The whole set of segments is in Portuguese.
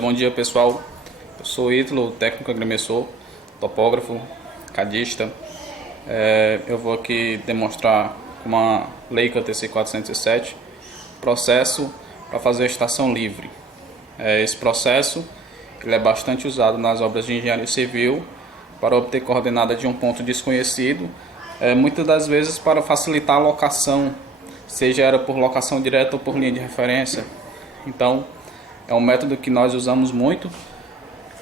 Bom dia, pessoal. Eu sou Ítalo, técnico agrimensor, topógrafo, cadista. Eu vou aqui demonstrar com uma Leica TC407 processo para fazer a estação livre. Esse processo ele é bastante usado nas obras de engenharia civil para obter coordenada de um ponto desconhecido, muitas das vezes para facilitar a locação, seja era por locação direta ou por linha de referência. Então, é um método que nós usamos muito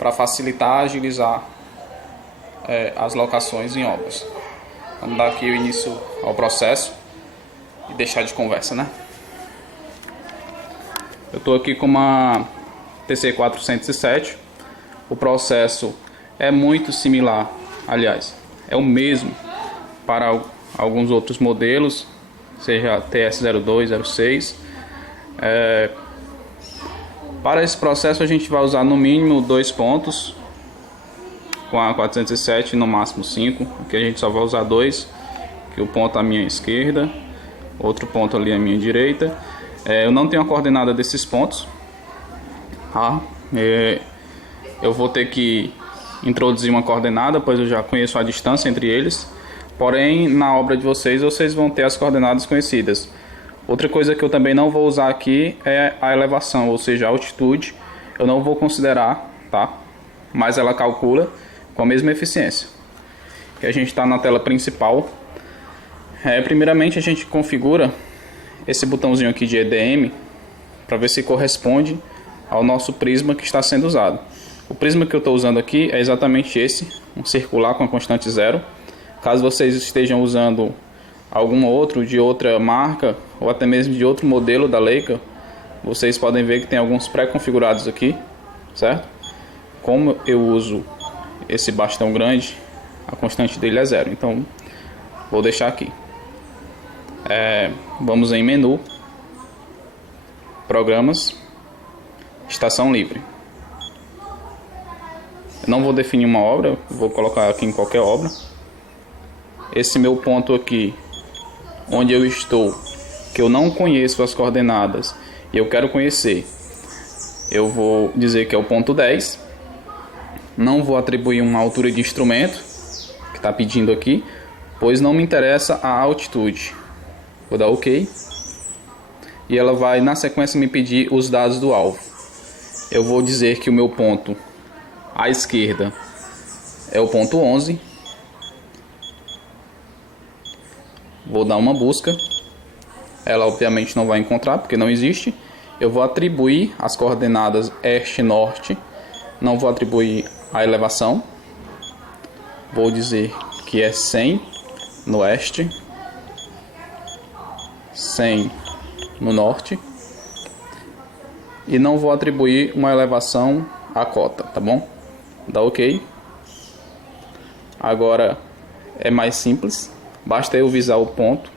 para facilitar, agilizar as locações em obras. Vamos dar aqui o início ao processo e deixar de conversa, né? Eu estou aqui com uma TC407. O processo é muito similar, aliás, é o mesmo para alguns outros modelos, seja TS02, 06. Para esse processo a gente vai usar no mínimo 2 pontos com a 407, no máximo 5. Aqui a gente só vai usar 2, que o ponto à minha esquerda, outro ponto ali à minha direita. Eu não tenho a coordenada desses pontos, tá? Eu vou ter que introduzir uma coordenada, pois eu já conheço a distância entre eles. Porém, na obra de vocês vão ter as coordenadas conhecidas. Outra coisa que eu também não vou usar aqui é a elevação, ou seja, a altitude. Eu não vou considerar, tá? Mas ela calcula com a mesma eficiência. Que a gente está na tela principal. Primeiramente a gente configura esse botãozinho aqui de EDM para ver se corresponde ao nosso prisma que está sendo usado. O prisma que eu estou usando aqui é exatamente esse, um circular com a constante 0. Caso vocês estejam usando algum outro de outra marca ou até mesmo de outro modelo da Leica, vocês podem ver que tem alguns pré-configurados aqui, certo? Como eu uso esse bastão grande, a constante dele é 0, então vou deixar aqui. Vamos em menu, programas, estação livre. Eu não vou definir uma obra, vou colocar aqui em qualquer obra. Esse meu ponto aqui, onde eu estou, que eu não conheço as coordenadas e eu quero conhecer, eu vou dizer que é o ponto 10. Não vou atribuir uma altura de instrumento que está pedindo aqui, pois não me interessa a altitude. Vou dar OK e ela vai na sequência me pedir os dados do alvo. Eu vou dizer que o meu ponto à esquerda é o ponto 11. Vou dar uma busca. Ela obviamente não vai encontrar porque não existe. Eu vou atribuir as coordenadas este-norte. Não vou atribuir a elevação. Vou dizer que é 100 no oeste, 100 no norte. E não vou atribuir uma elevação à cota, tá bom? Dá OK. Agora é mais simples. Basta eu visar o ponto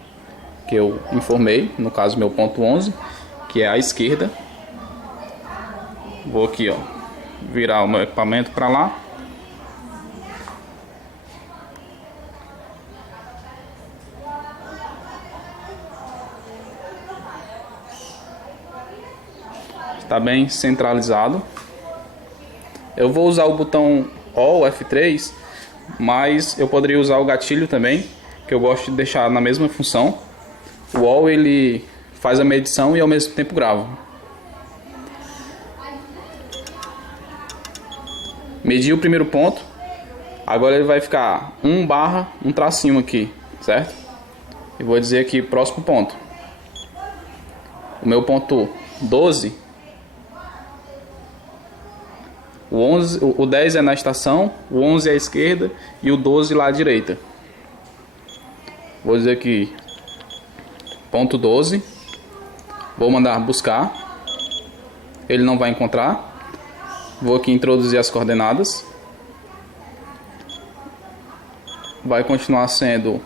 que eu informei, no caso meu ponto 11, que é à esquerda. Vou aqui, ó, virar o meu equipamento para lá. Está bem centralizado. Eu vou usar o botão ALL F3, mas eu poderia usar o gatilho também, que eu gosto de deixar na mesma função. O ALL ele faz a medição e ao mesmo tempo grava. Medi o primeiro ponto. Agora ele vai ficar 1/, um tracinho aqui, certo? E vou dizer aqui próximo ponto. O meu ponto 12. O 10 é na estação, o 11 é à esquerda e o 12 lá à direita. Vou dizer aqui ponto 12. Vou mandar buscar. Ele não vai encontrar. Vou aqui introduzir as coordenadas. Vai continuar sendo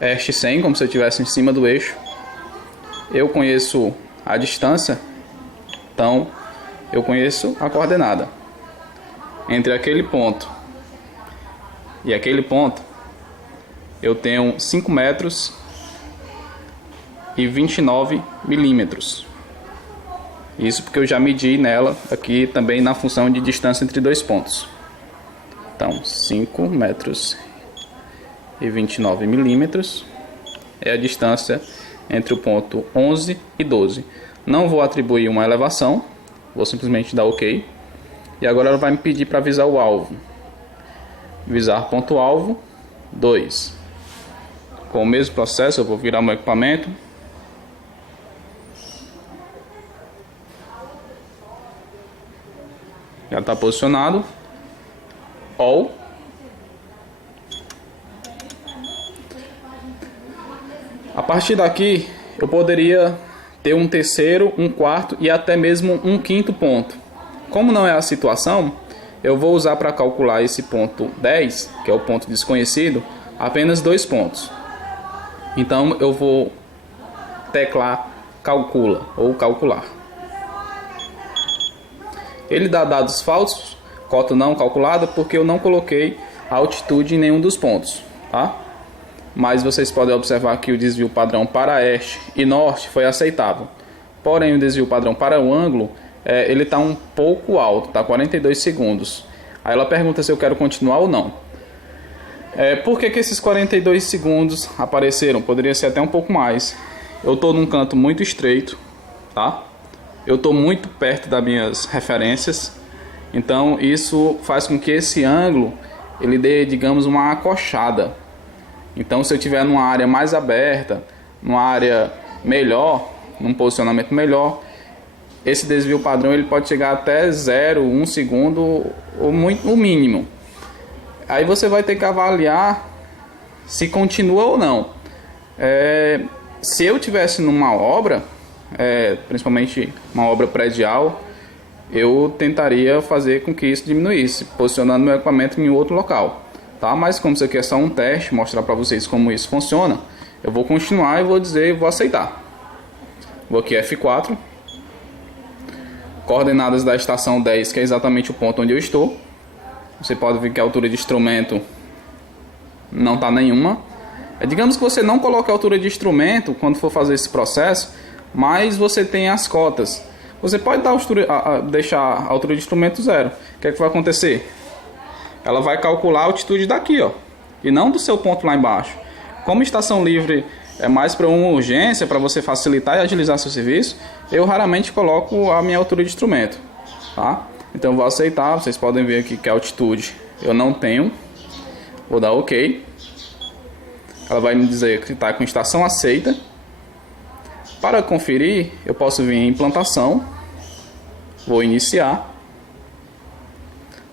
este 100, como se eu estivesse em cima do eixo. Eu conheço a distância, então eu conheço a coordenada. Entre aquele ponto e aquele ponto, eu tenho 5 metros e 29 milímetros. Isso porque eu já medi nela aqui também na função de distância entre dois pontos. Então, 5 metros e 29 milímetros é a distância entre o ponto 11 e 12. Não vou atribuir uma elevação, vou simplesmente dar OK. E agora ela vai me pedir para visar o alvo. Visar ponto alvo 2. Com o mesmo processo eu vou virar meu equipamento. Já está posicionado. All. A partir daqui eu poderia ter um terceiro, um quarto e até mesmo um quinto ponto. Como não é a situação, eu vou usar para calcular esse ponto 10, que é o ponto desconhecido, apenas 2 pontos. Então eu vou teclar calcula ou calcular. Ele dá dados falsos, cota não calculada, porque eu não coloquei a altitude em nenhum dos pontos, tá? Mas vocês podem observar que o desvio padrão para este e norte foi aceitável. Porém, o desvio padrão para o ângulo, ele está um pouco alto, tá? 42 segundos. Aí ela pergunta se eu quero continuar ou não. Por que esses 42 segundos apareceram? Poderia ser até um pouco mais. Eu estou num canto muito estreito, tá? Eu estou muito perto das minhas referências. Então isso faz com que esse ângulo ele dê, digamos, uma acochada. Então se eu estiver numa área mais aberta, numa área melhor, num posicionamento melhor, esse desvio padrão ele pode chegar até 0, 1 segundo, ou muito, o mínimo. Aí você vai ter que avaliar se continua ou não. Se eu tivesse numa obra, principalmente uma obra predial, eu tentaria fazer com que isso diminuísse, posicionando meu equipamento em outro local, tá? Mas como isso aqui é só um teste, mostrar para vocês como isso funciona, eu vou continuar e vou dizer, vou aceitar. Vou aqui F4, coordenadas da estação 10, que é exatamente o ponto onde eu estou. Você pode ver que a altura de instrumento não está nenhuma. Digamos que você não coloque a altura de instrumento quando for fazer esse processo, mas você tem as cotas. Você pode deixar a altura de instrumento 0. O que é que vai acontecer? Ela vai calcular a altitude daqui, ó, e não do seu ponto lá embaixo. Como estação livre é mais para uma urgência, para você facilitar e agilizar seu serviço, eu raramente coloco a minha altura de instrumento, tá? Então eu vou aceitar. Vocês podem ver aqui que a altitude eu não tenho. Vou dar OK. Ela vai me dizer que está com estação aceita. Para conferir, eu posso vir em implantação. Vou iniciar.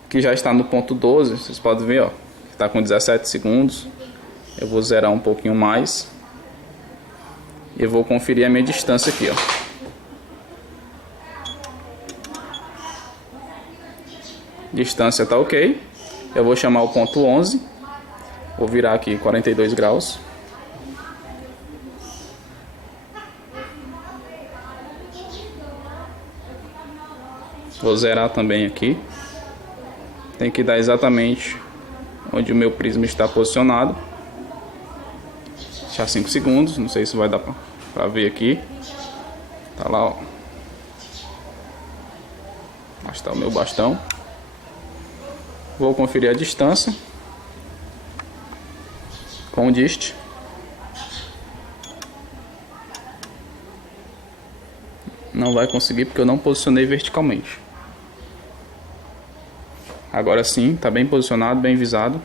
Aqui já está no ponto 12. Vocês podem ver, ó, que está com 17 segundos. Eu vou zerar um pouquinho mais. E eu vou conferir a minha distância aqui, ó. Distância está OK. Eu vou chamar o ponto 11. Vou virar aqui 42 graus. Vou zerar também aqui. Tem que dar exatamente onde o meu prisma está posicionado. Deixar 5 segundos. Não sei se vai dar para ver aqui. Tá lá, ó. Lá está o meu bastão. Vou conferir a distância com o dist. Não vai conseguir porque eu não posicionei verticalmente. Agora sim, está bem posicionado, bem visado.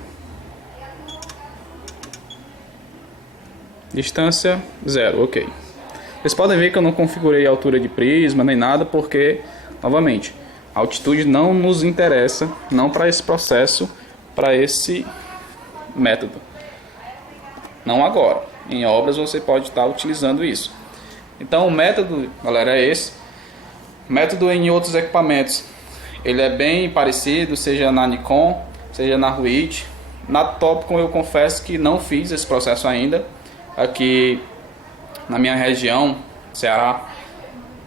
Distância 0, OK. Vocês podem ver que eu não configurei a altura de prisma nem nada, porque, novamente, a altitude não nos interessa, não para esse processo, para esse método. Não agora. Em obras você pode estar utilizando isso. Então o método, galera, é esse. O método em outros equipamentos, ele é bem parecido, seja na Nikon, seja na Ruid. Na Topcon eu confesso que não fiz esse processo ainda. Aqui na minha região, Ceará,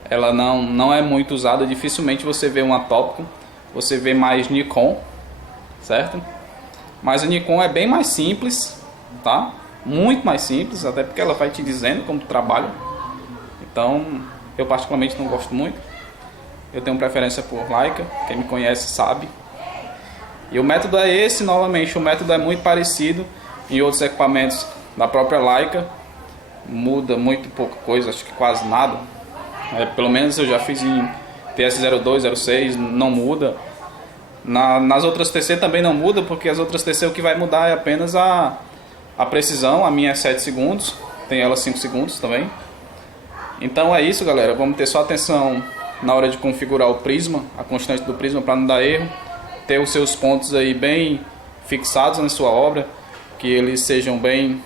ela não é muito usada. Dificilmente você vê uma Topcon, você vê mais Nikon, certo? Mas a Nikon é bem mais simples, tá? Muito mais simples, até porque ela vai te dizendo como trabalha. Então eu particularmente não gosto muito. eu tenho preferência por Leica, quem me conhece sabe. E o método é esse, novamente, o método é muito parecido em outros equipamentos da própria Leica. Muda muito pouca coisa, acho que quase nada. Pelo menos eu já fiz em TS02, 06, não muda. Nas outras TC também não muda, porque as outras TC o que vai mudar é apenas a precisão. A minha é 7 segundos, tem ela 5 segundos também. Então é isso, galera, vamos ter só atenção na hora de configurar o prisma, a constante do prisma, para não dar erro. Ter os seus pontos aí bem fixados na sua obra, que eles sejam bem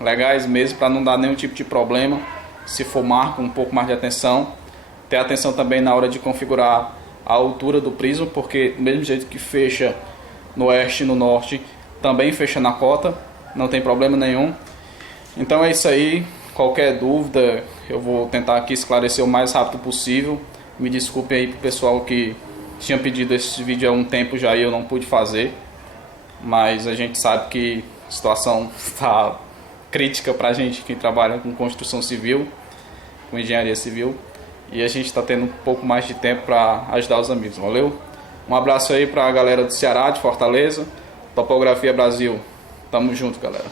legais mesmo, para não dar nenhum tipo de problema. Se for marco, um pouco mais de atenção. Ter atenção também na hora de configurar a altura do prisma, porque do mesmo jeito que fecha no oeste e no norte, também fecha na cota, não tem problema nenhum. Então é isso aí, qualquer dúvida eu vou tentar aqui esclarecer o mais rápido possível. Me desculpe aí pro pessoal que tinha pedido esse vídeo há um tempo já e eu não pude fazer, mas a gente sabe que a situação está crítica pra gente que trabalha com construção civil, com engenharia civil, e a gente está tendo um pouco mais de tempo para ajudar os amigos, valeu? Um abraço aí para a galera do Ceará, de Fortaleza, Topografia Brasil, tamo junto, galera.